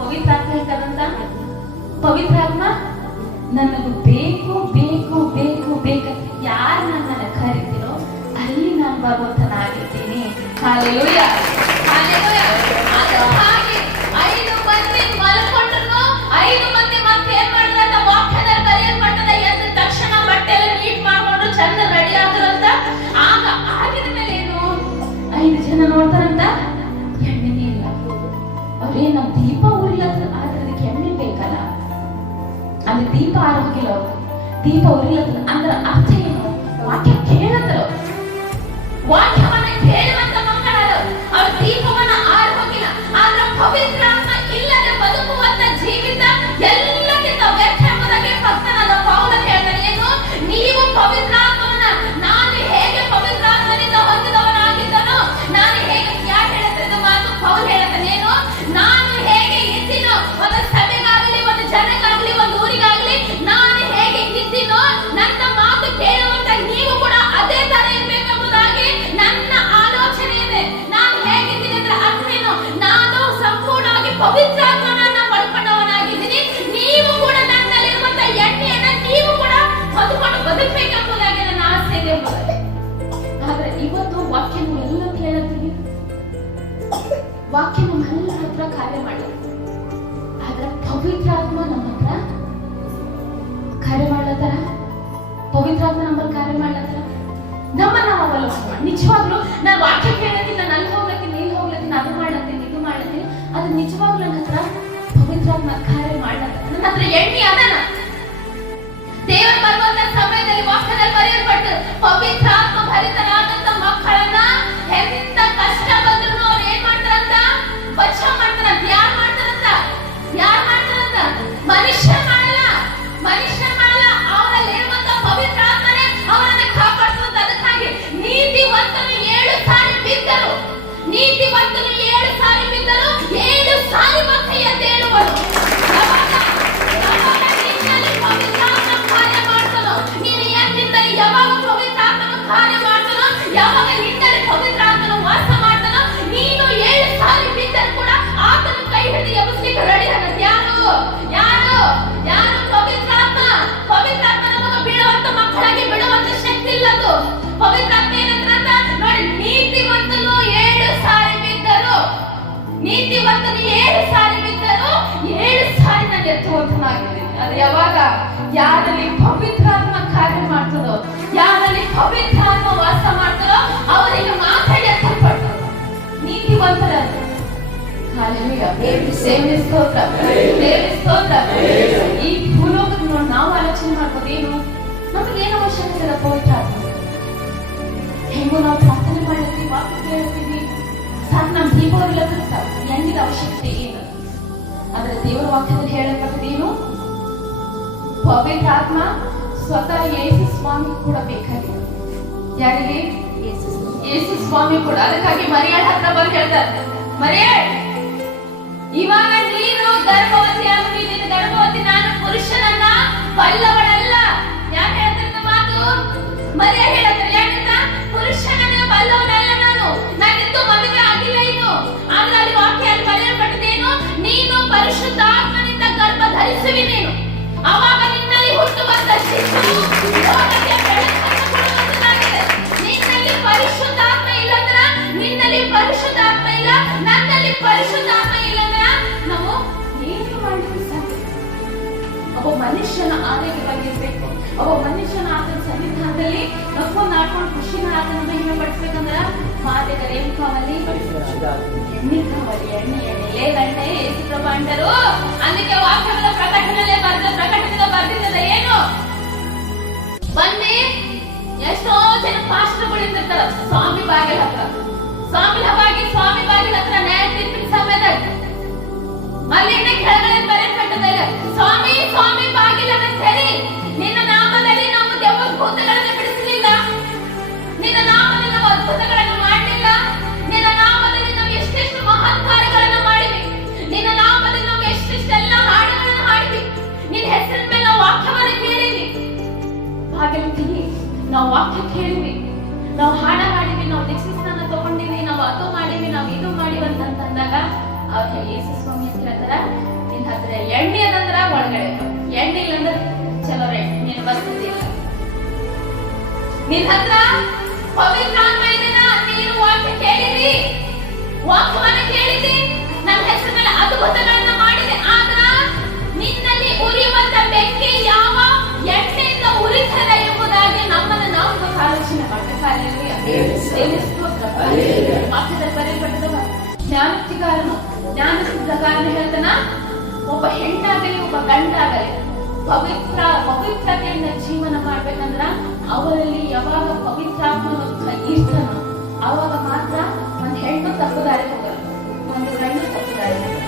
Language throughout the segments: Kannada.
ಪವಿತ್ರಾತ್ಮ ಹೇಗದಂತ? ಪವಿತ್ರಾತ್ಮ ನನಗೆ ಬೇಕು ಬೇಕು ಬೇಕು ಬೇಕು, ಯಾರು ನನ್ನನ್ನು ಕರಿತೀರೋ ಅಲ್ಲಿ ನಾನು ಬರುವಂತನಾಗಿದ್ದೀನಿ. Hallelujah, hallelujah. ಅದು ಹಾಗೆ 5 ಮಂದಿ ಮಲ್ಕೊಂಡ್ರು, 5 ಮಂದಿ ಮತ್ತೆ ಏನ್ ಮಾಡಿದ್ರಂತ ವಾಕ್ಯದಲ್ಲಿ ಬರೆಯಲ್ಪಟ್ಟದ, ಎದ್ದ ತಕ್ಷಣ ಬಟ್ಟೆ ಎಲ್ಲ ನೀಟ್ ಮಾಡ್ಕೊಂಡು ಚಂದ ರೆಡಿ ಆದ್ರಂತ. ಆಗ ಆಗಿದ ಮೇಲೆ ಏನು, 5 ಜನ ನೋಡ್ತಾರಂತ, ಎಣ್ಣೆನೇ ಇಲ್ಲ. ಅವ್ರೇ ನಮ್ ದೀಪ ಉರಿಲತ್ತ, ಆದ್ರೆ ಅದಕ್ಕೆ ಎಣ್ಣೆ ಬೇಕಲ್ಲ, ಅಲ್ಲಿ ದೀಪ ಆರೋಗಿಲ್ಲ, ಅವ್ರು ದೀಪ ಉರಿಲತ್ತ ಅಂದ್ರೆ ಅರ್ಥ ಏನು? ವಾಕ್ಯ ಕೇಳತ್ತಲ್ಲ, ವಾಕ್ಯವನ್ನ ಕೇಳುವಂತ ಮಕ್ಕಳಲ್ಲ, ಅವ್ರ ದೀಪವನ್ನ ಆರೋಗಿಲ್ಲ. ಆದ್ರೆ ಪವಿತ್ರಾತ್ಮ ಇಲ್ಲದೆ ಬದುಕುವಂತ ಜೀವಿತ ಎಲ್ಲಕ್ಕಿಂತ ವ್ಯರ್ಥ ಎಂಬುದಾಗಿ ಭಕ್ತನಾದ ಪೌಲ ಹೇಳ್ತಾನೆ. ಏನು? ನೀವು ಪವಿತ್ರಾತ್ಮವನ್ನ, ನಾನು ಹೇಗೆ ಪವಿತ್ರಾತ್ಮನಿಂದ ಹೊಂದಿದವನಾಗಿದ್ದನೋ, ನಾನು ಹೇಗೆ, ಯಾರು ಹೇಳ್ತಾರೆ ಇದು ಮಾತು? ಪೌಲ ಹೇಳ್ತಾನೆ. ಏನು? ನಾನು ಹೇಗೆ ಇದ್ದೀನೋ, ಒಂದು ಸಭೆಗಾಗಲಿ, ಒಂದು ಜನಗಾಗಲಿ, ಒಂದು ಊರಿಗಾಗಲಿ ನಾನು ಹೇಗೆ ಇದ್ದೀನೋ, ನನ್ನ ಮಾತು ಕೇಳುವಂತ ನೀವು ಕೂಡ ಅದೇ ತರ ಇರ್ಬೇಕೆಂಬುದಾಗಿ ನನ್ನ ಆಲೋಚನೆ ಇದೆ. ನಾನು ಹೇಗಿದ್ದೀನಿ ಅಂದ್ರೆ ಅರ್ಥೇನು? ನಾನು ಸಂಪೂರ್ಣವಾಗಿ ಪವಿತ್ರಾತ್ಮನನ್ನ ಪಡ್ಕೊಂಡವನಾಗಿದ್ದೀನಿ. ನೀವು ಕೂಡ ನನ್ನಲ್ಲಿರುವಂತ ಎಣ್ಣೆಯನ್ನ ನೀವು ಕೂಡ ಹೊಂದಿಕೊಂಡು ಬದುಕಬೇಕೆಂಬುದಾಗಿ ನನ್ನ ಆಸೆ ಇದೆ. ಆದ್ರೆ ಇವತ್ತು ವಾಕ್ಯ ಎಲ್ಲ ಕೇಳುತ್ತೀವಿ, ವಾಕ್ಯ ನಮ್ಮೆಲ್ಲರ ಹತ್ರ ಕಾರ್ಯ ಮಾಡಿ, ಆದ್ರೆ ಪವಿತ್ರಾತ್ಮ ನಮ್ಮ ಹತ್ರ ಕಾರ್ಯ ಮಾಡ್ಲತ್ತಾರ? ಪವಿತ್ರಾತ್ಮ ನಮ್ಮಲ್ಲಿ ಕಾರ್ಯ ಮಾಡ್ಲತ್ತಾರ? ನಮ್ಮ ನಾವು ಅವಲೋಕನ ಮಾಡಿ, ನಿಜವಾಗ್ಲೂ ನಾನು ವಾಕ್ಯ ಕೇಳತ್ತೀನಿ, ನಾನು ಅಲ್ಲಿ ಹೋಗ್ಲತ್ತೀನಿ, ಇಲ್ಲಿ ಹೋಗ್ಲತ್ತೀನಿ, ಅದು ಮಾಡ್ಲತ್ತೀನಿ, ಇದು ಮಾಡ್ಲತ್ತೀನಿ, ಅದು ನಿಜವಾಗ್ಲೂ ನನ್ನ ಹತ್ರ ಪವಿತ್ರಾತ್ಮ ಕಾರ್ಯ ಮಾಡ್ಲತ್ತಾರ? ನನ್ನ ಹತ್ರ ಎಣ್ಣೆ ಅದನ? ದೇವರು ಬರುವಂತ ಸಮಯದಲ್ಲಿ ವಾಕ್ಯದಲ್ಲಿ ಬರೆಯಲ್ಪಟ್ಟು ಪವಿತ್ರಾತ್ಮ ಭರಿತರಾದಂತ ಮಕ್ಕಳನ್ನ ಎಂತ ಕಷ್ಟ ಬಂದ್ರು ಅವ್ರು ಏನ್ ಮಾಡ್ತಾರಂತ? ಬಚಾವ್ ಮಾಡ್ತಾರಂತ. ಯಾರು ಮಾಡ್ತಾರಂತ? ಯಾರು ಮಾಡ್ತಾರಂತ? ಮನುಷ್ಯ ಮಾಡಲ್ಲ, ಮನುಷ್ಯ ಮಾಡಲ್ಲ. ಅವರಲ್ಲಿ ಇರುವಂತ ಪವಿತ್ರಾತ್ಮನೇ ಅವರನ್ನ ಕಾಪಾಡಿಸುವಂತ. ಅದಕ್ಕಾಗಿ ನೀತಿವಂತನು 7 ಸಾರಿ ಬಿದ್ದರು, ನೀತಿವಂತನು 7 ಸಾರಿ ಬಿದ್ದರು, 7 ಸಾರಿ ಮತ್ತೆ ಎದ್ದೇಳುವನು. ಯಾವಾಗ ಪವಿತ್ರಾತ್ಮನು ಕಾರ್ಯ ಮಾಡ್ತಾನೋ, ಯಾವಾಗ ನಿನ್ನಲ್ಲಿ ಪವಿತ್ರಾತ್ಮನು ವಾಸ ಮಾಡ್ತಾನೋ, ನೀನು 7 ಸಾರಿ ಬಿದ್ದರೂ ಕೂಡ ಆತನ ಕೈ ಹಿಡಿದು ಎಬ್ಬಿಸಲಿಕ್ಕೆ ರೆಡಿ ಆಗತ್ತೆ. ಯಾರು? ಯಾರು? ಯಾರು? ಪವಿತ್ರಾತ್ಮ. ಪವಿತ್ರಾತ್ಮ ನಮಗೆ ಬೀಳುವಂತ ಮಕ್ಕಳಾಗಿ ಬಿಡುವಂತ ಶಕ್ತಿ ಇಲ್ಲದು. ಪವಿತ್ರಾತ್ಮ ಏನಂತ ನೋಡಿ, ನೀತಿವಂತನು 7 ಸಾರಿ ಬಿದ್ದರು, ನೀತಿವಂತನು 7 ಸಾರಿ ಬಿದ್ದರು, 7 ಸಾರಿ ನಾನು ಎತ್ತುವಂತನಾಗಿದ್ದೀನಿ. ಅದು ಯಾವಾಗ? ಯಾರಲ್ಲಿ ಪವಿತ್ರಾತ್ಮ ಕಾರ್ಯ ಮಾಡ್ತದೋ, ಯಾರಲ್ಲಿ ಪವಿತ್ರಾತ್ಮ ವಾಸ ಮಾಡ್ತಾರೋ ಅವರಿಗೆ ಮಾತಾಡಿ ಎತ್ತಲ್ಪಟ್ಟು ನೀತಿವಂತರ. ಹಾಲೆಲೂಯಾ, ದೇವರಿಗೆ ಸೇವೆ, ಸ್ತೋತ್ರ, ದೇವರಿಗೆ ಸ್ತೋತ್ರ. ಈ ಭೂಲೋಕದ ನೋಡಿ ನಾವು ಆಲೋಚನೆ ಮಾಡ್ಬೋದು, ಏನು ನಮಗೇನು ಅವಶ್ಯಕತೆ ಇದೆ ಪವಿತ್ರಾತ್ಮ? ಹೆಂಗೋ ನಾವು ಪ್ರಾರ್ಥನೆ ಮಾಡ್ತೀವಿ, ವಾಕ್ಯ ಕೇಳ್ತೀವಿ, ಸಾಕು, ನಮ್ಮ ದೀಪ ಇಲ್ಲದ್ರೆ ಸಾಕು, ಎಣ್ಣಿದ ಅವಶ್ಯಕತೆ ಏನು? ಆದ್ರೆ ದೇವರ ವಾಕ್ಯದಲ್ಲಿ ಹೇಳಲ್ಪಟ್ಟದೇನು? ಪವಿತ್ರಾತ್ಮ ಸ್ವತಃ ಯೇಸು ಸ್ವಾಮಿ ಕೂಡ ಬೇಕಾಗಿದೆ. ಯಾರಿಗೆ? ಯೇಸು ಸ್ವಾಮಿ ಕೂಡ. ಅದಕ್ಕಾಗಿ ಮರಿಯಾಳ ಹತ್ರ ಬಂದು ಹೇಳ್ತಾರೆ, ಮರಿಯಾಳ್, ಇವಾಗ ನೀನು ಗರ್ಭವತಿ ಆಗಿ, ನಿನ್ನ ಗರ್ಭವತಿ, ನಾನು ಪುರುಷನನ್ನ ಬಲ್ಲವಳಲ್ಲ. ಯಾಕೆ ಹೇಳ್ತಾರೆ ಮಾತು? ಮರಿಯಾಳ ಹೇಳ್ತಾರೆ, ಯಾಕಂತ? ಪುರುಷನನ್ನ ಬಲ್ಲವನಲ್ಲ ನಾನು, ನಾನಿಂದು ಮದುವೆ ಆಗಿಲ್ಲ ಇನ್ನು. ಆದ್ರೆ ಅಲ್ಲಿ ವಾಕ್ಯದಲ್ಲಿ ಬರೆಯಲ್ಪಟ್ಟದೇನು? ನೀನು ಪರಿಶುದ್ಧಾತ್ಮನಿಂದ ಗರ್ಭ ಧರಿಸುವಿ ನೀನು. ಅವಾಗ ನಿನ್ನಲ್ಲಿ ಹುಟ್ಟುವಂತ ಶಿಶುವು ಲೋಕಕ್ಕೆ ಬೆಳಕನ್ನು ಕೊಡುವಂತದಾಗಿದೆ. ನಿನ್ನಲ್ಲಿ ಪರಿಶುದ್ಧಾತ್ಮ ಇಲ್ಲಂದ್ರ, ನಿನ್ನಲ್ಲಿ ಪರಿಶುದ್ಧಾತ್ಮ ಇಲ್ಲ, ನನ್ನಲ್ಲಿ ಪರಿಶುದ್ಧಾತ್ಮ ಇಲ್ಲಂದ್ರ ನಾವು ಏನು ಮಾಡಲಿಕ್ಕೆ ಸಾಧ್ಯ? ಒಬ್ಬ ಮನುಷ್ಯನ ಆರೋಗ್ಯವಾಗಿರ್ಬೇಕು, ಒಬ್ಬ ಮನುಷ್ಯನ ಆತನ ಸನ್ನಿಧಾನದಲ್ಲಿ ನಕ್ಕೊಂಡು ಆಡ್ಕೊಂಡು ಖುಷಿನ ಆತನ ಮಹಿಮೆ ಪಡಿಸ್ಬೇಕಂದ್ರ ಮಾತೆಗರು ಏನ್ ಕಾವಲಿ? ಎಣ್ಣೆ ಕಾವಲಿ. ಎಣ್ಣೆ ಎಣ್ಣೆ ಗಂಟೆ ಯೇಸು ಪ್ರಭು ಅಂಟರು. ಅದಕ್ಕೆ ವಾಕ್ಯದ ಪ್ರಕಟಣೆಯಲ್ಲಿ ಬರ್ತಿದ್ದದ ಏನು? ಬನ್ನಿ, ಎಷ್ಟೋ ಜನ ಪಾಸ್ಟರ್ಗಳಿರ್ತಾರ ಸ್ವಾಮಿ ಬಾಗಿಲ ಹತ್ರ, ಸ್ವಾಮಿ ಬಾಗಿಲ ಹತ್ರ ನ್ಯಾಯ ತೀರ್ಪಿನ ಸಮಯದಾಗ ಅಲ್ಲಿ ಕೆಳಗಡೆ ಬರೆಯಲ್ಪಟ್ಟದ, ಸ್ವಾಮಿ ಸ್ವಾಮಿ ಬಾಗಿಲನ್ನ ತೆರಿ, ನಿನ್ನ ನಾಮದಲ್ಲಿ ನಾವು ದೆವ್ವ ಭೂತಗಳನ್ನು ಬಿಡಿಸಲಿಲ್ಲ, ನಿನ್ನ ನಾಮದಲ್ಲಿ ನಾವು ಅದ್ಭುತಗಳನ್ನು ಮಾಡಲಿಲ್ಲ, ನಿನ್ನ ನಾಮದಲ್ಲಿ ನಾವು ಎಷ್ಟೆಷ್ಟು ಮಹತ್ ಕಾರ್ಯಗಳನ್ನು ಮಾಡಿವಿ, ನಿನ್ನ ನಾಮದಲ್ಲಿ ನಾವು ಎಷ್ಟೆಷ್ಟೆಲ್ಲ ಹಾಡುಗಳನ್ನು ಹಾಡಿವಿ, ನಿನ್ನ ಹೆಸರಿನ ಮೇಲೆ ನಾವು ವಾಕ್ಯವನ್ನು ಕೇಳಿವಿ. ಹಾಗೆಲ್ಲ ನಾವು ವಾಕ್ಯ ಕೇಳಿವಿ, ನಾವು ಹಾಡ ಹಾಡಿವಿ, ನಾವು ದೀಕ್ಷಾಸ್ನಾನ ತಗೊಂಡಿವಿ, ನಾವು ಅದು ಮಾಡಿವಿ, ನಾವು ಇದು ಮಾಡಿವಿ ಅಂತಂದಾಗ ಅವಾಗ ಯೇಸು ಸ್ವಾಮಿ ಅಂತ ಹೇಳ್ತಾರ, ನಿನ್ ಹತ್ರ ಎಣ್ಣೆ ಅದಂದ್ರ ಒಳಗಡೆ, ಎಣ್ಣೆ ಇಲ್ಲಂದ್ರ ಚಲೋ ರೇ ನೀನು ಬರ್ತಿದ್ದಿಲ್ಲ. ನಿನ್ ಹತ್ರ ಪವಿತ್ರಾತ್ಮ ಇದೆನ, ನೀನು ವಾಕ್ಯ ಕೇಳಿದಿ, ವಾಕ್ಯವನ್ನ ಕೇಳಿದಿ, ನನ್ನ ಹೆಸರಿನಲ್ಲಿ ಅದ್ಭುತಗಳನ್ನ ಮಾಡಿದೆ, ಆದ್ರ ನಿನ್ನಲ್ಲಿ ಉರಿಯುವಂತ ಬೆಂಕಿ ಯಾವ ಎಣ್ಣೆಯಿಂದ ಉರಿತದೆ ಎಂಬುದಾಗಿ ನಮ್ಮನ್ನು ನಾವು ಆಲೋಚನೆ ಮಾಡಬೇಕು. ವಾಕ್ಯದಲ್ಲಿ ಬರೆಯಲ್ಪಟ್ಟದ ಜ್ಞಾನಸಿದ್ಧಕಾರನು ಹೇಳ್ತಾನ, ಒಬ್ಬ ಹೆಣ್ಣಾಗಲಿ ಒಬ್ಬ ಗಂಡಾಗಲಿ ಪವಿತ್ರತೆಯಿಂದ ಜೀವನ ಮಾಡ್ಬೇಕಂದ್ರ ಅವರಲ್ಲಿ ಯಾವಾಗ ಪವಿತ್ರಾತ್ಮ ಇರ್ತಾನೋ ಅವಾಗ ಮಾತ್ರ ಒಂದು ಹೆಣ್ಣು ತಪ್ಪುದಾರಿ ಹೋಗಲ್ಲ, ಒಂದು ಗಂಡು ತಪ್ಪುದಾರಿ ಹೋಗಲ್ಲ.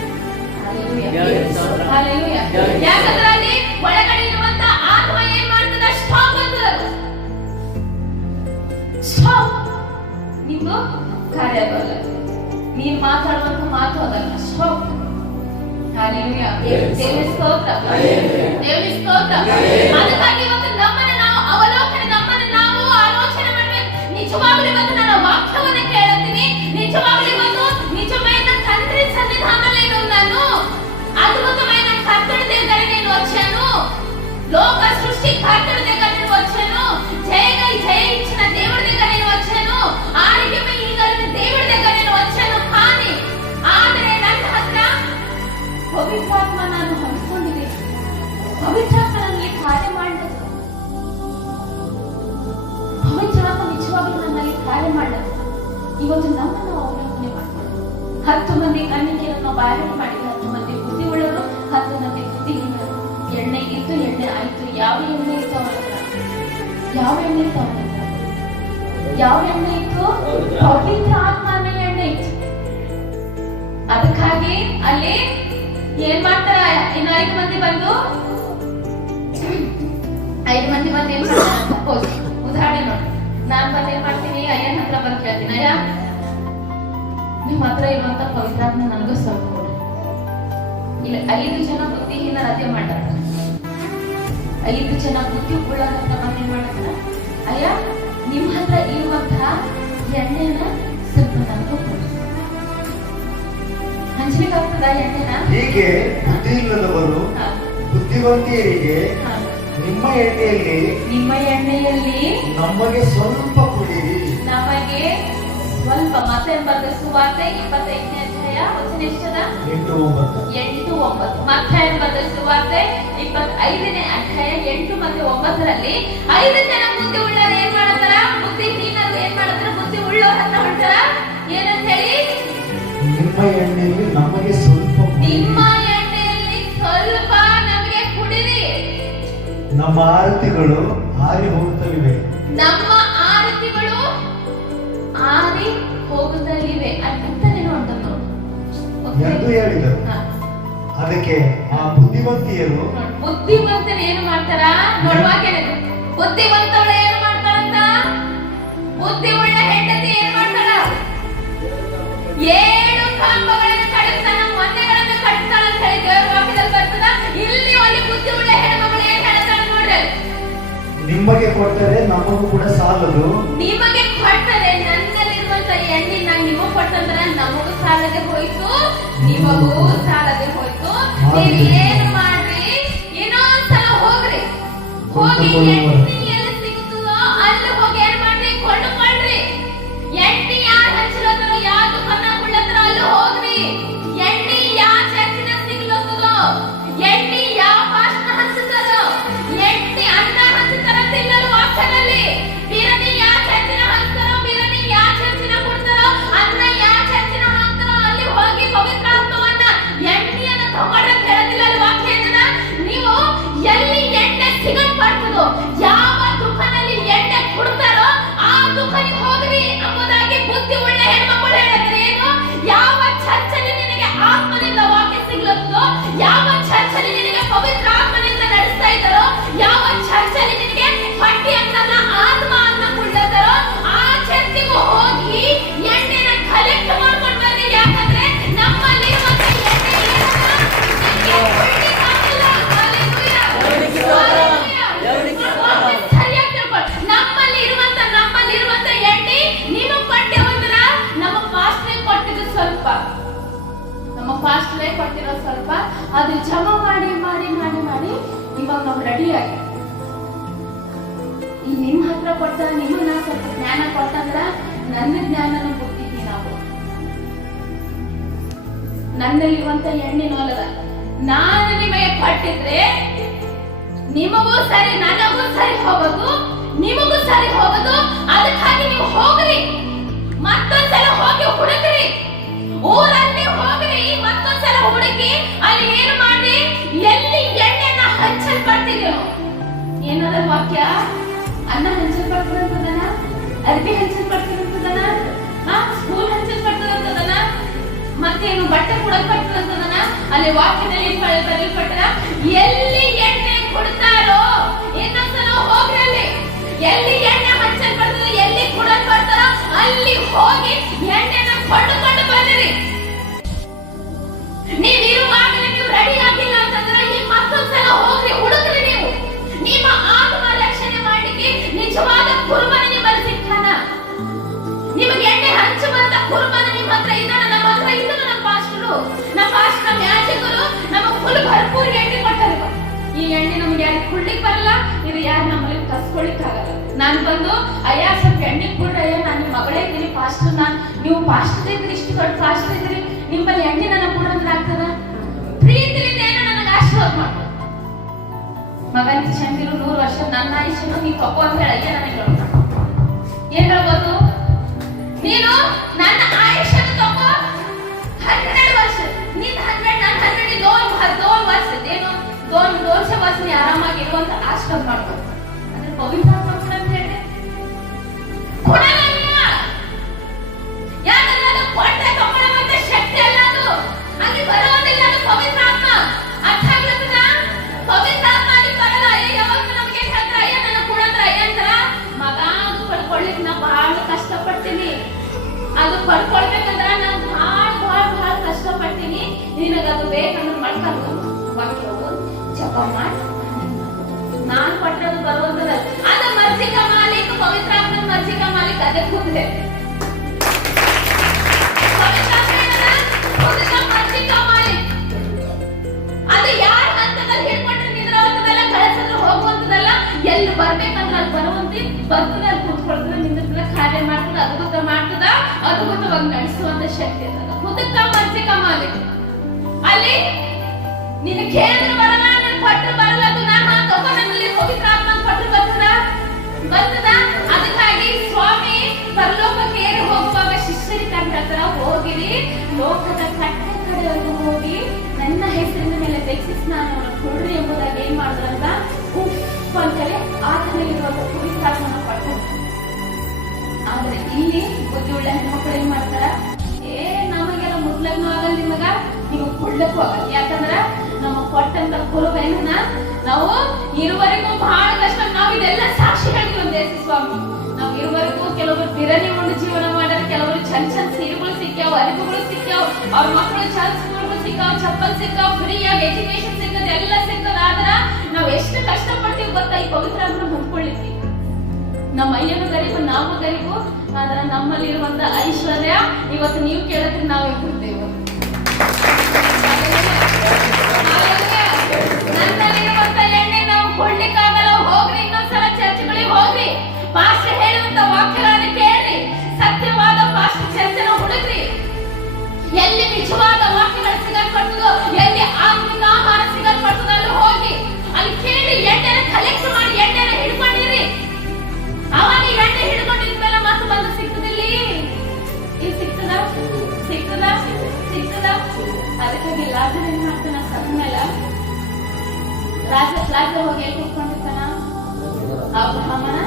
ಯಾಕಂದ್ರೆ ಅಲ್ಲಿ ಒಳಗಡೆ ಇರುವಂತ ಆತ್ಮ ಏನ್ ಮಾಡ್ತದ, ಸ್ಟಾಪ್ ಅಂತದ, ಸ್ಟಾಪ್. ನಿಮ್ದು ಕಾರ್ಯ ಆಗಲ್ಲ, ನೀನ್ ಮಾತಾಡುವಂತ ಮಾತು ಆಗಲ್ಲ, ಸ್ಟಾಪ್. ದೇವರ ಸ್ತೋತ್ರ. ಅದಕ್ಕಾಗಿ ಇವತ್ತು ನಮ್ಮನ್ನು ನಾವು ಅವಲೋಕನೆ, ನಮ್ಮನ್ನು ನಾವು ಆಲೋಚನೆ ಮಾಡ್ಬೇಕು. ನಿಜವಾಗ್ಲೂ ಇವತ್ತು ನನ್ನ ವಾಕ್ಯವನ್ನ ಕೇಳುತ್ತೀನಿ, ನಿಜವಾಗ್ಲೂ ಇವತ್ತು నిజమైన తండ్రి సన్నిధానంలో ఉన్నాను, అద్భుతమైన కర్తడి దగ్గర నేను వచ్చాను, లోక సృష్టికర్తడి దగ్గర నేను వచ్చాను, జయించిన దేవుడి దగ్గర నేను వచ్చాను, ఆరోగ్యమై ఇవ్వగలిగిన దేవుడి దగ్గర నేను వచ్చాను. కానీ ಆದರೆ ನನ್ನ ಹತ್ರ ಪವಿತ್ರಾತ್ಮ ನಾನು ಹೊಂದಿಕೊಂಡಿದ್ದೆ, ಪವಿತ್ರಾತ್ಮ ನನ್ನಲ್ಲಿ ಕಾರ್ಯ ಮಾಡಿದ, ಪವಿತ್ರಾತ್ಮ ನಿಜವಾಗ್ಲೂ ನನ್ನಲ್ಲಿ ಕಾರ್ಯ ಮಾಡಿದ. ಇವತ್ತು ನಮ್ಮನ್ನು ಅವಲೋಕನೆ ಮಾಡ್ತಾರೆ. 10 ಮಂದಿ ಕಣ್ಣಿಗೆಯನ್ನು ಬಾಯಲ್ಲಿ ಮಾಡಿದ್ರು, 10 ಮಂದಿ ಬುದ್ಧಿ ಉಳ್ಳವರು, 10 ಮಂದಿ ಬುದ್ಧಿಹೀನರು. ಎಣ್ಣೆ ಇತ್ತು, ಎಣ್ಣೆ ಆಯ್ತು. ಯಾವ ಎಣ್ಣೆ ಇತ್ತು ಅವರ ಹತ್ರ? ಯಾವ ಎಣ್ಣೆ ಇತ್ತು ಅವರ ಹತ್ರ? ಯಾವ ಎಣ್ಣೆ ಇತ್ತು? ಪವಿತ್ರ ಆತ್ಮನ ಎಣ್ಣೆ ಇತ್ತು. ಅದಕ್ಕಾಗಿ ಅಲ್ಲಿ ಏನ್ ಮಾಡ್ತಾರ, ಇನ್ನು 5 ಮಂದಿ ಬಂದು ಏನ್ ಮಾಡ್ತಾರೆ, ಸಪೋಸ್ ಉದಾಹರಣೆ ನೋಡಿ, ನಾನ್ ಬಂದು ಏನ್ ಮಾಡ್ತೀನಿ, ಅಯ್ಯನ ಹತ್ರ ಬಂದು ಕೇಳ್ತೀನಿ, ಅಯ್ಯ ನಿಮ್ ಹತ್ರ ಇರುವಂತ ಪವಿತ್ರಾತ್ಮ ನನಗೂ ಸ್ವಲ್ಪ ಕೊಡಿ. ಇಲ್ಲ 5 ಜನ ಬುದ್ಧಿಹೀನ ರದ್ದೆ ಮಾಡ್ತಾರ, 5 ಜನ ಬುದ್ಧಿ ಉಳ್ಳಂತ ಬಂದು ಏನ್ ಮಾಡ್ತಾರ, ಅಯ್ಯ ನಿಮ್ ಹತ್ರ ಇರುವಂತಹ ಎಣ್ಣೆನ ಸ್ವಲ್ಪ ನನಗೂ ಕೊಡಿ. ಹಂಚಲಿಕ್ಕಾಗ್ತದ ಎಣ್ಣೆನ? ಹೀಗೆ ಬುದ್ಧಿ ಇಲ್ಲದವರು ಬುದ್ಧಿವಂತಿಯರಿಗೆ ನಿಮ್ಮ ಎಣ್ಣೆಯಲ್ಲಿ ನಮಗೆ ಸ್ವಲ್ಪ ಕೊಡಿರಿ. ನಮಗೆ ಸ್ವಲ್ಪ. ಮತ್ತೆ ಬರೆದ ಸುವಾರ್ತೆ 25ನೇ ಅಧ್ಯಾಯ ವಚನ ಎಷ್ಟದ? 8-9. ಮತ್ತೆ ಬರೆದ ಸುವಾರ್ತೆ 25ನೇ ಅಧ್ಯಾಯ 8 ಮತ್ತು 9ರಲ್ಲಿ 5 ಜನ ಬುದ್ಧಿ ಉಳ್ಳವರು ಏನ್ ಮಾಡತಾರ, ಬುದ್ಧಿಹೀನರು ಏನ್ ಮಾಡತಾರ, ಬುದ್ಧಿ ಉಳ್ಳವ್ರ ಹತ್ರ ಹೊಂಟಾರ, ಏನಂತ ಹೇಳಿ, ನಿಮ್ಮ ಎಣ್ಣೆಯಲ್ಲಿ ನಮಗೆ ಸ್ವಲ್ಪ, ನಿಮ್ಮ ಎಣ್ಣೆಯಲ್ಲಿ ಸ್ವಲ್ಪ ನಮಗೆ ಕುಡಿರಿ. ನಮ್ಮ ಆರತಿಗಳು ಹಾರಿ ಹೋಗುತ್ತಲಿವೆ, ನಮ್ಮ ಆರತಿಗಳು ಆರಿ ಹೋಗುತ್ತಲಿವೆ ಅಂತನೇನು ಅಂತ ಎಂದು ಹೇಳಿದರು. ಅದಕ್ಕೆ ಆ ಬುದ್ಧಿವಂತಿಯರು, ಬುದ್ಧಿವಂತರು ಏನು ಮಾಡ್ತಾರ ನೋಡುವಾಗ, ಬುದ್ಧಿವಂತಳು ಏನು ಮಾಡ್ತಾರಂತ, ಬುದ್ಧಿ ಉಳ್ಳ ಹೆಂಡತಿ ಏನ್ ಮಾಡ್ತಾಳ, 7 ಕಂಬಗಳನ್ನು ಕಡಿಸ್ತಾನ, ಮೊನ್ನೆಗಳನ್ನು ಕಟ್ತಾಳ ಅಂತ ಹೇಳಿ ದೇವರ ವಾಕ್ಯದಲ್ಲಿ ಬರ್ತದ. ಇಲ್ಲಿ ಅಲ್ಲಿ ಬುದ್ಧಿ ಉಳ್ಳ ಹೆಣ್ಮಗಳು ಏನ್ ಹೇಳ್ತಾಳ ನೋಡ್ರಿ, ನಿಮಗೆ ಕೊಟ್ಟರೆ ನಮಗೂ ಕೂಡ ಸಾಲದು, ನಿಮಗೆ ಕೊಟ್ಟರೆ ನನ್ನಲ್ಲಿರುವಂತ ಎಣ್ಣೆ ನಾನು ನಿಮಗೆ ಕೊಟ್ಟಂದ್ರೆ ನಮಗೂ ಸಾಲದೆ ಹೋಯ್ತು, ನಿಮಗೂ ಸಾಲದೆ ಹೋಯ್ತು. ನೀವು ಏನು ಮಾಡ್ರಿ, ಇನ್ನೊಂದ್ಸಲ ಹೋಗ್ರಿ, ಹೋಗಿ ಎಣ್ಣೆ ಎಲ್ಲಿ ಸಿಗುತ್ತದೋ ಅಲ್ಲಿ ಹೋಗಿ ಏನ್ ಮಾಡ್ರಿ, ಕೊಂಡುಕೊಳ್ರಿ. ಎಣ್ಣೆ ಯಾರು ಹಚ್ಚಿರೋದ್ರೋ, ಯಾವ ದುಕಾನ ಕುಳ್ಳತ್ರ ಅಲ್ಲಿ ಹೋಗ್ರಿ. ಎಣ್ಣೆ ಯಾವ ಚರ್ಚಿನ ಸಿಗ್ಲತ್ತದೋ, ಎಣ್ಣೆ ಯಾವ ಭಾಷಣ ಹಚ್ಚುತ್ತದೋ, ಎಣ್ಣೆ ಅನ್ನ ಹಚ್ಚುತ್ತಾರಂತಿಲ್ಲರು ವಾಕ್ಯದಲ್ಲಿ. ಬಿರನಿ ಯಾವ ಚರ್ಚಿನ ಹಾಕ್ತಾರೋ, ಬಿರನಿ ಯಾವ ಚರ್ಚಿನ ಕೊಡ್ತಾರೋ, ಅನ್ನ ಯಾವ ಚರ್ಚಿನ ಹಾಕ್ತಾರೋ ಅಲ್ಲಿ ಹೋಗಿ ಪವಿತ್ರಾತ್ಮವನ್ನ ಎಣ್ಣೆಯನ್ನ ತಗೊಂಡ್ರೆ ಕೇಳದಿಲ್ಲ ವಾಕ್ಯನ. ನೀವು ಎಲ್ಲಿ ಎಣ್ಣೆ ಸಿಗಲ್ಪಡ್ತದೋ, ಯಾವ ಪಾಸ್ಟ್ರೇ ಕೊಟ್ಟಿರೋ ಸ್ವಲ್ಪ ಅದು ಜಮಾ ಮಾಡಿ ಮಾಡಿ ಮಾಡಿ ಮಾಡಿ ಇವಾಗ ನಾವು ರೆಡಿ ಆಗಿ ಈ ನಿಮ್ ಹತ್ರ ಕೊಡ್ತಾರ ನಿಮ್ಮನ್ನ ಸ್ವಲ್ಪ ಜ್ಞಾನ ಕೊಟ್ಟಂದ್ರ ನನ್ನ ಜ್ಞಾನನ ಕೊಟ್ಟಿದ್ವಿ ನಾವು. ನನ್ನಲ್ಲಿರುವಂತ ಎಣ್ಣಿನೋಲದ ನಾನು ನಿಮಗೆ ಕೊಟ್ಟಿದ್ರೆ ನಿಮಗೂ ಸರಿ ನನಗೂ ಸರಿ ಹೋಗೋದು, ನಿಮಗೂ ಸರಿ ಹೋಗೋದು. ಅದಕ್ಕಾಗಿ ನೀವು ಹೋಗ್ರಿ, ಮತ್ತೊಂದ್ಸಲ ಹೋಗಿ ಹುಡುಕ್ರಿ, ಊರಲ್ಲಿ ಹೋಗ್ರಿ, ಮತ್ತೊಂದ್ಸಲ ಹುಡುಕಿ ಅಲ್ಲಿ ಏನು ಮಾಡಿ ಎಲ್ಲಿ ಎಣ್ಣೆನ ಹಂಚಲ್ಪಡ್ತಿದ್ಯೋ. ಏನದ ವಾಕ್ಯ? ಅನ್ನ ಹಂಚಲ್ಪಡ್ತದಂತದನ, ಅರ್ಬಿ ಹಂಚಲ್ಪಡ್ತದಂತದನ, ಸ್ಕೂಲ್ ಹಂಚಲ್ಪಡ್ತದಂತದನ, ಮತ್ತೇನು ಬಟ್ಟೆ ಕೊಡಲ್ಪಡ್ತದಂತದನ. ಅಲ್ಲಿ ವಾಕ್ಯದಲ್ಲಿ ಬರೆಯಲ್ಪಟ್ಟ ಎಲ್ಲಿ ಎಣ್ಣೆ ಕೊಡ್ತಾರೋ ಇನ್ನೊಂದ್ಸಲ ಹೋಗ್ರಲ್ಲಿ, ಎಲ್ಲಿ ಎಣ್ಣೆ ಹಂಚಲ್ಪಡ್ತದೆ, ಎಲ್ಲಿ ಕೊಡಲ್ಪಡ್ತಾರೋ ಅಲ್ಲಿ ಹೋಗಿ ಎಣ್ಣೆನ ಕೊಂಡುಕೊಂಡು ಬಂದಿರಿ. ನೀವಿರುವಾಗಲೇ ನೀವು ರೆಡಿ ಆಗಿಲ್ಲ ಅಂತಂದ್ರೆ ಈ ಮತ್ತೊಂದ್ಸಲ ಹೋಗ್ರಿ, ಹುಡುಕ್ರಿ. ನೀವು ನಿಮ್ಮ ಆತ್ಮ ರಕ್ಷಣೆ ಮಾಡ್ಲಿಕ್ಕೆ ನಿಜವಾದ ಕುರುಬನ ನಿಮ್ಮಲ್ಲಿ ಸಿಕ್ಕಾನ. ನಿಮಗೆ ಎಣ್ಣೆ ಹಂಚುವಂತ ಕುರುಬನ ನಿಮ್ಮ ಹತ್ರ ಇದ್ದಾನ, ನಮ್ಮ ಹತ್ರ ಇದ್ದಾನ. ನಮ್ಮ ಪಾಸ್ಟರು, ನಮ್ಮ ಪಾಸ್ಟರ್, ಯಾಜಕರು ನಮಗೆ ಫುಲ್ ಭರ್ಪೂರ್ ಎಣ್ಣೆ ಕೊಟ್ಟರು. ಈ ಎಣ್ಣೆ ನಮ್ಗೆ ಯಾರು ಕುಡ್ಲಿಕ್ಕೆ ಬರಲ್ಲ, ಇದು ಯಾರು ನಮ್ಮಲ್ಲಿ ಕಸ್ಕೊಳಿಕ್ಕಾಗಲ್ಲ. ನಾನು ಬಂದು ಅಯ್ಯ ಸ್ವಲ್ಪ ಎಣ್ಣೆ ಕೊಡ್ರಿ, ಅಯ್ಯ ನಾನು ನಿಮ್ಮ ಮಗಳೇ ಇದ್ದೀನಿ ಪಾಸ್ಟರ್, ನೀವು ಪಾಸ್ಟರ್ ಇದ್ರಿ, ಇಷ್ಟು ದೊಡ್ಡ ಪಾಸ್ಟರ್ ಇದ್ರಿ, ನಿಮ್ಮಲ್ಲಿ ಎಣ್ಣೆ ನನ್ನ ಕೊಡಂದ್ರೆ ಆಗ್ತದ? ಪ್ರೀತಿಲಿಂದ ಏನೋ ನನಗೆ ಆಶೀರ್ವಾದ ಮಾಡು ಮಗನ ಚಂದಿರು 100 ವರ್ಷ ನನ್ನ ಆಯುಷ್ಯನು ನೀ ತಗೋ ಅಂತ ಹೇಳಿ ಅಯ್ಯ ನನಗೆ ಏನ್ ಹೇಳ್ಬೋದು? ನೀನು ನನ್ನ ಆಯುಷ್ಯನ ತಗೋ 100 ವರ್ಷ, ನೀನ್ 100 ನಾನು 100 2 ವರ್ಷ ಏನು 2 ವರ್ಷ ನೀ ಆರಾಮಾಗಿ ಇರುವಂತ ಆಶೀರ್ವಾದ ಮಾಡ್ಬೋದು. ಅಂದ್ರೆ ಪವಿತ್ರಾತ್ಮ ಕೂಡ ಅಂತ ಹೇಳಿದೆ ಕೊಡಲ್ಲ. ಯಾಕಂದ್ರೆ ಅದು ಕೊಟ್ಟೆ ತಗೊಳ್ಳುವಂತ ಶಕ್ತಿ ಅಲ್ಲ, ಅದು ಅಲ್ಲಿ ಬರೋದಿಲ್ಲ. ಅದು ಪವಿತ್ರಾತ್ಮ. ಅರ್ಥ ಆಗ್ಲತ್ತದ? ಪವಿತ್ರಾತ್ಮ ಅಲ್ಲಿ ಬರಲ್ಲ. ಯಾವಾಗ ನಮ್ಗೆ ಹೇಳ್ತಾರ ಅಯ್ಯ ನನ್ನ ಕೊಡಂದ್ರ ಅಯ್ಯ ಅಂತಾರ, ಮಗ ಅದು ಪಡ್ಕೊಳ್ಳಿಕ್ ನಾ ಬಹಳ ಕಷ್ಟಪಡ್ತೀನಿ. ಅದು ಪಡ್ಕೊಳ್ಬೇಕಂದ್ರ ನಾನು ಬಹಳ ಕಷ್ಟಪಡ್ತೀನಿ. ನಿನಗದು ಬೇಕಂದ್ರೆ ಮಾಡ್ಕೊಂಡು ವಾಕ್ಯ ಜಪ ಮಾಡಿ ನಾನ್ ಕೊಟ್ಟದು ಬರುವಂತದ. ಅದು ಮರ್ಜಿಕ ಮಾಲೀಕ, ಪವಿತ್ರಾತ್ಮ ಮರ್ಜಿಕ ಮಾಲೀಕ ಅದೇ ಕೂದಿದೆ. ಅದು ಯಾರ ಹಂತದಲ್ಲಿ ಹಿಡ್ಕೊಂಡ್ರೆ ನಿಂದ್ರುವಂತದಲ್ಲ, ಕಳಿಸಿದ್ರೆ ಹೋಗುವಂತದಲ್ಲ. ಎಲ್ಲಿ ಬರ್ಬೇಕಂದ್ರೆ ಅಲ್ಲಿ ಬರುವಂತೆ ಬರ್ತದ, ಅಲ್ಲಿ ಕೂತ್ಕೊಳ್ತದ, ನಿಂದಿರ್ತದ, ಕಾರ್ಯ ಮಾಡ್ತದ, ಅದ್ಭುತ ಮಾಡ್ತದ, ಅದ್ಭುತವಾಗಿ ನಡೆಸುವಂತ ಶಕ್ತಿ ಇರ್ತದ. ಮುದಕ ಮರ್ಜಿಕ ಮಾಲೀಕ ಅಲ್ಲಿ ನಿನ್ನ ಕೇಳಿದ್ರೆ ಬರಲ್ಲ, ನನ್ ಕೊಟ್ಟರೆ ಬರಲ್ಲ. ಅದು ನಾನು ತಗೋ ನನ್ನಲ್ಲಿ ಪವಿತ್ರಾತ್ಮ ಕೊಟ್ಟರೆ ಬರ್ತದ. ಅದಕ್ಕಾಗಿ ಸ್ವಾಮಿ ಪರಲೋಕಕ್ಕೆ ಏರಿ ಹೋಗುವಾಗ ಶಿಷ್ಯರಿಗೆ ಹೇಳ್ತಾರ, ಹೋಗಿರಿ ಲೋಕದ ಕಟ್ಟೆ ಕಡೆವರೆಗೂ ಹೋಗಿ ನನ್ನ ಹೆಸರಿನ ಮೇಲೆ ದೀಕ್ಷೆ ಸ್ನಾನವನ್ನು ಕೊಡ್ರಿ ಎಂಬುದಾಗಿ ಏನ್ ಮಾಡಿದ್ರಂತ ಉಫ್ ಅಂತೇಳಿ ಆತನಲ್ಲಿರುವ ಪವಿತ್ರಾತ್ಮನ ಕೊಟ್ಟರು. ಆದ್ರೆ ಇಲ್ಲಿ ಬುದ್ಧಿಯುಳ್ಳ ಹೆಣ್ಮಕ್ಳು ಏನ್ ಮಾಡ್ತಾರ, ನಮಗೆಲ್ಲ ಮುದ್ಲಗ್ನೂ ಆಗಲ್ಲ, ನಿಮಗ ನೀವು ಕೊಡ್ಲಕ್ಕೂ ಆಗಲ್ಲ. ಯಾಕಂದ್ರ ನಮ್ಮ ಕೊಟ್ಟಂತ ಕುರುಬನ ನಾವು ಇರುವರೆಗೂ ಬಹಳ ಕಷ್ಟ. ನಾವು ಇದೆಲ್ಲ ಸಾಕ್ಷಿ ಹೇಳ್ತೀವಿ ದೇಶ ಸ್ವಾಮಿ. ನಾವು ಇರುವರೆಗೂ ಕೆಲವರು ಬಿರನಿ ಉಂಡು ಜೀವನ ಮಾಡ್ಯಾರ, ಕೆಲವರು ಚಂದ ಚಂದ ಸೀರೆಗಳು ಸಿಕ್ಕಾವ, ಅರಿವುಗಳು ಸಿಕ್ಕಾವ, ಅವ್ರ ಮಕ್ಕಳು ಚಂದ ಸ್ಕೂಲ್ಗಳು ಸಿಕ್ಕಾವ, ಚಪ್ಪಲ್ ಸಿಕ್ಕಾವ, ಫ್ರೀಯಾಗಿ ಎಜುಕೇಶನ್ ಸಿಕ್ಕದ, ಎಲ್ಲ ಸಿಕ್ಕದ. ಆದ್ರ ನಾವ್ ಎಷ್ಟು ಕಷ್ಟ ಪಡ್ತೀವಿ ಗೊತ್ತಾ ಈ ಪವಿತ್ರಾತ್ಮ ಹೊಂದ್ಕೊಳ್ಳಿಕ್ಕೆ. ನಮ್ಮ ಅಯ್ಯನು ಗರೀಬು, ನಾವು ಗರೀಬು. ಆದ್ರ ನಮ್ಮಲ್ಲಿ ಇರುವಂತ ಐಶ್ವರ್ಯ ಇವತ್ತು ನೀವು ಕೇಳಿದ್ರೆ ನಾವೇ ಕೊಡ್ತೇವೆ. ನನ್ನಲ್ಲಿರುವಂತ ಎಣ್ಣೆ ನಾವು ಕೊಡ್ಲಿಕ್ಕಾಗಲ್ಲ. ಹೋಗ್ರಿ, ಇನ್ನೊಂದ್ಸಲ ಚರ್ಚ್ಗಳಿಗೆ ಹೋಗ್ರಿ, ಪಾಸ್ಟರ್ ಹೇಳುವಂತ ವಾಕ್ಯಗಳನ್ನು ಕೇಳ್ರಿ, ಸತ್ಯವಾದ ಪಾಸ್ಟರ್ ಚರ್ಚೆನ ಹುಡುಕ್ರಿ. ಎಲ್ಲಿ ನಿಜವಾದ ವಾಕ್ಯಗಳು ಸಿಗಲ್ಪಡ್ತದೋ, ಎಲ್ಲಿ ಆತ್ಮಿಕ ಆಹಾರ ಸಿಗಲ್ಪಡ್ತದೋ ಅಲ್ಲಿ ಹೋಗಿ ಅಲ್ಲಿ ಕೇಳಿ ಎಣ್ಣೆನ ಕಲೆಕ್ಟ್ ಮಾಡಿ ಎಣ್ಣೆನ ಹಿಡ್ಕೊಂಡಿರಿ. ಅವಾಗ ಎಣ್ಣೆ ಹಿಡ್ಕೊಂಡಿದ್ಮೇಲೆ ಮತ್ತೆ ಬಂದು ಸಿಕ್ಕದಿಲ್ಲ. ಇಲ್ಲಿ ಸಿಕ್ಕದ ಅದಕ್ಕಾಗಿ ಲಾಜರ್ ಏನ್ ಮಾಡ್ತಾನ, ಸದ್ಮೇಲೆ ರಾಜ ಹೋಗಿ ಎಲ್ಲಿ ಕೂತ್ಕೊಂಡಿರ್ತಾನ, ಅಬ್ರಹಾಮನ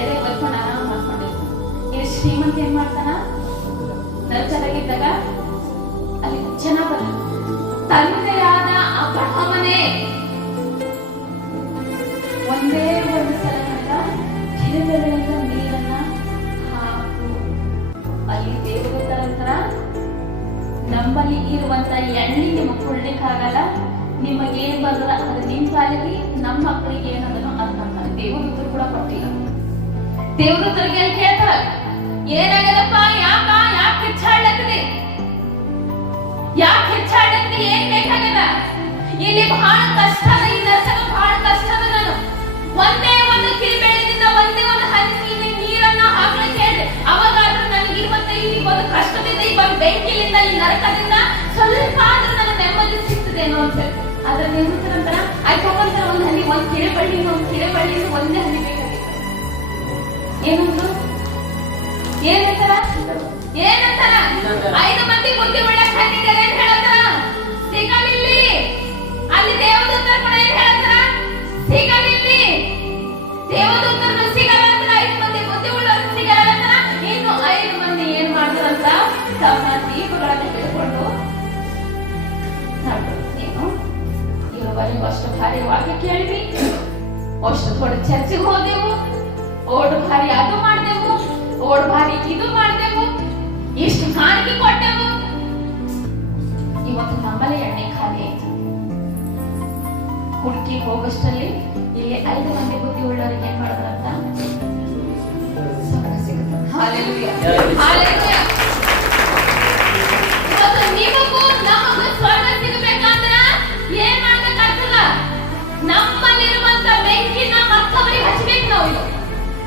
ಎದೆ ಬರ್ಕೊಂಡು ಆರಾಮ ಮಾಡ್ಕೊಂಡಿರ್ತಾನ. ಇಲ್ಲಿ ಶ್ರೀಮಂತ ಏನ್ ಮಾಡ್ತಾನ, ನರಕದಾಗಿದ್ದಾಗ ಅಲ್ಲಿ ಜನ ಬರ ತಂದೆಯಾದ ಅಬ್ರಹಾಮನೇ ಒಂದೇ ಒಂದು ಸಲ ಕೆರೆಗಳಿಂದ ನೀರನ್ನ ಹಾಕು. ಅಲ್ಲಿ ದೇವದೂತರ ನಮ್ಮಲ್ಲಿ ಇರುವಂತ ಎಣ್ಣೆ ನಿಮಗೆ ಕೊಡ್ಲಿಕ್ಕಾಗಲ್ಲ. ನಿಮಗೇನ್ ಬರಲ್ಲ ಅದು ನಿಮ್ ಪಾಲಿಗೆ, ನಮ್ಮ ಮಕ್ಕಳಿಗೆ ಏನದನ್ನು ಅದು ನಮ್ಮ ದೇವದೂತರು ಕೂಡ ಕೊಟ್ಟಿಲ್ಲ. ದೇವದೂತರಿಗೆ ಕೇಳ್ತಾರ, ಏನಾಗದಪ್ಪ, ಯಾಕೆ ಕಿಚ್ಚಾಡ್ಲತ್ತಿದೆ? ಯಾಕೆ ಹೆಚ್ಚಾಡಕ್ಕೆ ಏನ್ ಬೇಕಾಗದ? ಇಲ್ಲಿ ಬಹಳ ಕಷ್ಟ ಅದ, ಈ ನರಕ ಬಹಳ ಕಷ್ಟ ಅದ. ನಾನು ಒಂದೇ ಒಂದು ಕಿರಿಬೇಳೆದಿಂದ ಒಂದೇ ಒಂದು ಹನಿ ನೀರನ್ನ ಹಾಕ್ಲಿಕ್ಕೆ ಹೇಳಿದೆ. ಅವಾಗಾದ್ರೂ ನನಗೆ ಇವತ್ತು ಇಲ್ಲಿ ಒಂದು ಕಷ್ಟದಿಂದ, ಈ ಒಂದು ಬೆಂಕಿಯಿಂದ, ಈ ನರಕದಿಂದ ಸ್ವಲ್ಪ ಆದ್ರೂ ನನಗೆ ನೆಮ್ಮದಿ ಸಿಗ್ತದೇನೋ ಅಂತ ಹೇಳಿ. ಆದ್ರೆ ನಂತರ ಆಯ್ತು ಹೋಗಂತಾರೆ ಒಂದು ಹನಿ, ಒಂದು ಕಿರಿಬಳ್ಳಿ ಒಂದೇ ಹನಿ ಬೇಕಾಗಿತ್ತು. ಏನಂದ್ರು? ಏನಂತಾರ? 5 ಮಂದಿ ಬುದ್ಧಿ ಒಳ್ಳೆ ಕಣ್ಣಿಗರ ಏನ್ ಹೇಳತ್ತಾರ? ಸಿಗಲಿಲ್ಲಿ. ಅಲ್ಲಿ ದೇವದೂತರ ಕೂಡ ಏನ್ ಹೇಳತ್ತಾರ? ಸಿಗಲಿಲ್ಲಿ. ದೇವದೂತರನ್ನು ಸಿಗಲ್ಲ ಅಂತ 5 ಮಂದಿ ಬುದ್ಧಿ ಉಳ್ಳವರು ಸಿಗಲ್ಲ ಅಂತ. ಇನ್ನು 5 ಮಂದಿ ಏನ್ ಮಾಡ್ತಾರಂತ? ತಮ್ಮ ದೀಪಗಳನ್ನು ಹಿಡ್ಕೊಂಡು ಏನು ಇವರವರೆಗೂ ಅಷ್ಟು ಭಾರಿ ವಾಕ್ಯ ಕೇಳಿದ್ವಿ, ಅಷ್ಟು ಥೋಡೆ ಚರ್ಚೆಗೆ ಹೋದೆವು, ಓಡ್ ಭಾರಿ ಅದು ಮಾಡ್ದೆವು, ಓಡ್ ಭಾರಿ ಇದು ಮಾಡ್ದೆವು, ಎಷ್ಟು ಕಾಣಿಕೆ ಕೊಟ್ಟೆವು. ಇವತ್ತು ನಮ್ಮಲ್ಲಿ ಎಣ್ಣೆ ಖಾಲಿ ಆಯ್ತು. ಹುಡುಕಿ ಹೋಗಷ್ಟಲ್ಲಿ ಇಲ್ಲಿ 5 ಮಂದಿ ಬುದ್ಧಿ ಉಳ್ಳವರಿಗೆ ಏನ್ ಮಾಡಿದ್ರಂತ? Hallelujah, hallelujah. ಇವತ್ತು ನಿಮಗೂ ನಮಗೂ ಸ್ವರ್ಗ ಸಿಗಬೇಕಂದ್ರ ಏನ್ ಮಾಡ್ಬೇಕಾಗ್ತದ? ನಮ್ಮಲ್ಲಿರುವಂತ ಬೆಂಕಿನ ಮತ್ತೊಬ್ಬರಿಗೆ ಹಚ್ಚಬೇಕು.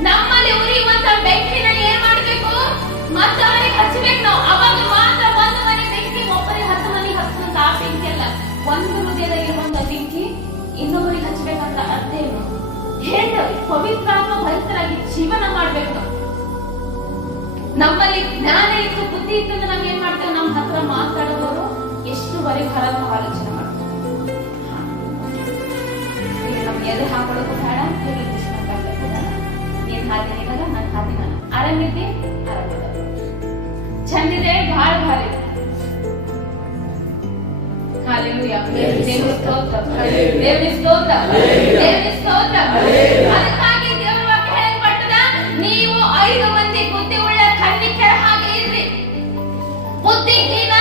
ನಾವು ನಮ್ಮಲ್ಲಿ ಉರಿಯುವಂತ ಬೆಂಕಿನ ಏನ್ ಮಾಡ್ಬೇಕು? ಮತ್ತೊಬ್ಬರಿಗೆ ಹಚ್ಚಬೇಕು ನಾವು. ಅವಾಗ ಮಾತ್ರ ಒಂದು ಮನೆ ಬೆಂಕಿ ಒಬ್ಬರಿಗೆ 10 ಮನೆಗೆ ಹಚ್ಚುವಂತ ಆ ಬೆಂಕಿ ಅಲ್ಲ. ಒಂದು ಹೃದಯದಲ್ಲಿರುವಂತ ಬೆಂಕಿ ಇನ್ನೊಬ್ಬರಿಗೆ ಹಚ್ಚಬೇಕಂತ ಅರ್ಥ ಏನು? ಹೆಣ್ಣು ಪವಿತ್ರಾತ್ಮ ಭರಿತರಾಗಿ ಜೀವನ ಮಾಡ್ಬೇಕು ನಾವು. ನಮ್ಮಲ್ಲಿ ಜ್ಞಾನ ಇತ್ತು, ಬುದ್ಧಿ ಇತ್ತು ಅಂದ್ರೆ ನಾವ್ ಏನ್ ಮಾಡ್ತೇವೆ? ನಮ್ಮ ಹತ್ರ ಮಾತಾಡೋರು ಎಷ್ಟುವರೆಗೆ ಹೊರಗೆ ಆಲೋಚನೆ ಮಾಡ್ತಾರೆ. ನಮ್ಗೆ ಎದು ಹಾಕೊಳ್ಳೋದು ಬೇಡ, ನೀನ್ ಹಾದಿನಿಗಲ್ಲ, ನನ್ ಹಾದಿನ ಆರಾಮಿದ್ದಿ, ಆರಾಮಿದ ಚಂದಿದೆ, ಬಹಳ ಭಾರಿ. ಹಾಲೆಲೂಯಾ, ದೇವರ ಸ್ತೋತ್ರ, ದೇವರ ಸ್ತೋತ್ರ, ದೇವರ ಸ್ತೋತ್ರ. ಅದಕ್ಕಾಗಿ ದೇವರ ವಾಕ್ಯ ಹೇಳಲ್ಪಟ್ಟದ, ನೀವು 5 ಮಂದಿ ಬುದ್ಧಿ ಉಳ್ಳ ಕನ್ನಿಕೆಯರ ಹಾಗೆ ಇರ್ರಿ. ಬುದ್ಧಿಹೀನ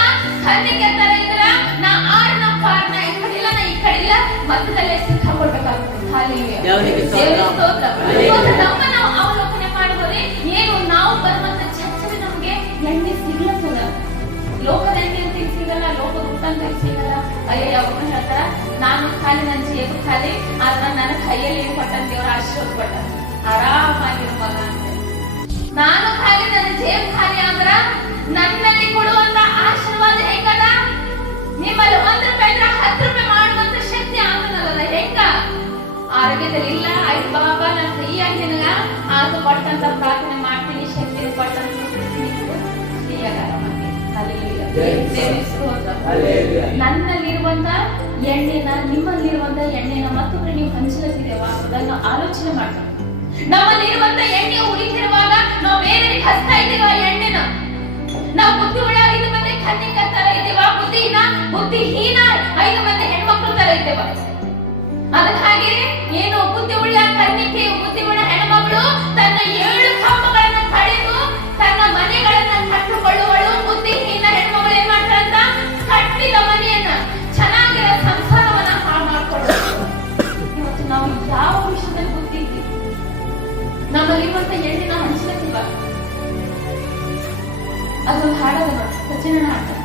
ಕನ್ನಿಕೆ ತರ ಇದ್ರ ನಾ ಆರ್ನ ಪಾರ್ನ ಈ ಕಡಿಲ್ಲ, ನಾ ಈ ಕಡಿಲ್ಲ, ಮಧ್ಯದಲ್ಲೇ ಸಿಕ್ಕಾಕೊಳ್ಬೇಕಾಗ್ತದೆ. ಹಾಲೆಲೂಯಾ, ದೇವರ ಸ್ತೋತ್ರ. ನಮ್ಮ ನಾವು ಅವಲೋಕನೆ ಮಾಡಿದ್ರೆ ಏನು ನಾವು ಬರುವಂತ ಚರ್ಚೆ ನಮ್ಗೆ ಎಣ್ಣೆ ಸಿಗ್ಲತ್ತದ. ಲೋಕದ ಎಣ್ಣೆ ಅಂತ ಸಿಗಲ್ಲ, ಲೋಕದ ಊಟ ಅಂತ ಸಿಗಲ್ಲ. ಅಯ್ಯ ಯಾವಾಗ ಹೇಳ್ತಾರ, ನಾನು ಖಾಲಿ, ನನ್ನ ಜೇಬು ಖಾಲಿ, ಆದ್ರೆ ನನ್ನ ಕೈಯಲ್ಲಿ ಏನ್ ಕೊಟ್ಟ? ದೇವರ ಆಶೀರ್ವಾದ ಕೊಟ್ಟ, ಆರಾಮಾಗಿರೋ ಮಗ ಅಂತ. ನಾನು ಖಾಲಿ, ನನ್ನ ಜೇಬು ಖಾಲಿ ಆದ್ರ ನನ್ನಲ್ಲಿ ಕೊಡುವಂತ ಆಶೀರ್ವಾದ ಹೆಂಗದ? ನಿಮ್ಮಲ್ಲಿ 1 ರೂಪಾಯಿ ಇದ್ರೆ 10 ರೂಪಾಯಿ ಮಾಡುವಂತ ಶಕ್ತಿ ಆಗಲ್ಲ. ಹೆಂಗ? ಆರೋಗ್ಯದಲ್ಲಿ ಇಲ್ಲ, ಆಯ್ತು ಬಾಬಾ ನಾನು ಫ್ರೀಯಾಗಿ ನಿನಗ ಅದು ಕೊಟ್ಟಂತ ಪ್ರಾರ್ಥನೆ ಮಾಡ್ತೀನಿ, ಶಕ್ತಿ ಕೊಟ್ಟಂತ ನನ್ನಲ್ಲಿರುವಂತ ಎಣ್ಣೆನ, ನಿಮ್ಮಲ್ಲಿರುವಂತ ಎಣ್ಣೆನ ಮತ್ತೊಬ್ಬರು ನೀವು ಹಂಚಲತ್ತಿದ್ದೇವ ಅದನ್ನು ಆಲೋಚನೆ ಮಾಡ್ತಾರೆ. ನಮ್ಮಲ್ಲಿರುವಂತ ಎಣ್ಣೆ ಉರಿತಿರುವಾಗ ನಾವು ಬೇರೆಯವರಿಗೆ ಹಚ್ತಾ ಇದ್ದೇವ ಎಣ್ಣೆನ. ನಾವು ಬುದ್ಧಿ ಉಳ್ಳ 5 ಮಂದಿ ಕನ್ನಿಕ ತರ ಇದ್ದೇವ, ಬುದ್ಧಿಹೀನ 5 ಮಂದಿ ಹೆಣ್ಮಕ್ಳು ತರ ಇದ್ದೇವ. ಅದಕ್ಕಾಗಿ ಏನು ಬುದ್ಧಿ ಉಳ್ಳ ಕನ್ನಿಕೆ, ಬುದ್ಧಿ ಉಳ್ಳ ಹೆಣ್ಮಗಳು ತನ್ನ 7 ಕಂಬಗಳನ್ನ ಕಳೆದು ತನ್ನ ಮನೆಗಳನ್ನ ಕಟ್ಟಿಕೊಳ್ಳುವಳು. ಬುದ್ಧಿಹೀನ ಹೆಣ್ಮಗಳು ಏನ್ ಮಾಡ್ತಾರಂತ? ಕಟ್ಟಿದ ಮನೆಯನ್ನ, ಚೆನ್ನಾಗಿರೋ ಸಂಸಾರವನ್ನ ಹಾಳು ಮಾಡ್ಕೊಳ್ಳೋದು. ಇವತ್ತು ನಾವು ಯಾವ ವಿಷಯದಲ್ಲಿ ಬುದ್ಧಿ ಇದ್ದೀವಿ? ನಮ್ಮಲ್ಲಿರುವಂತ ಎಣ್ಣೆನ ಹಂಚಲತ್ತಿವ. ಅದೊಂದು ಹಾಡದ ನೋಡಿ, ಸಚಿನ ಹಾಡ್ತಾರೆ,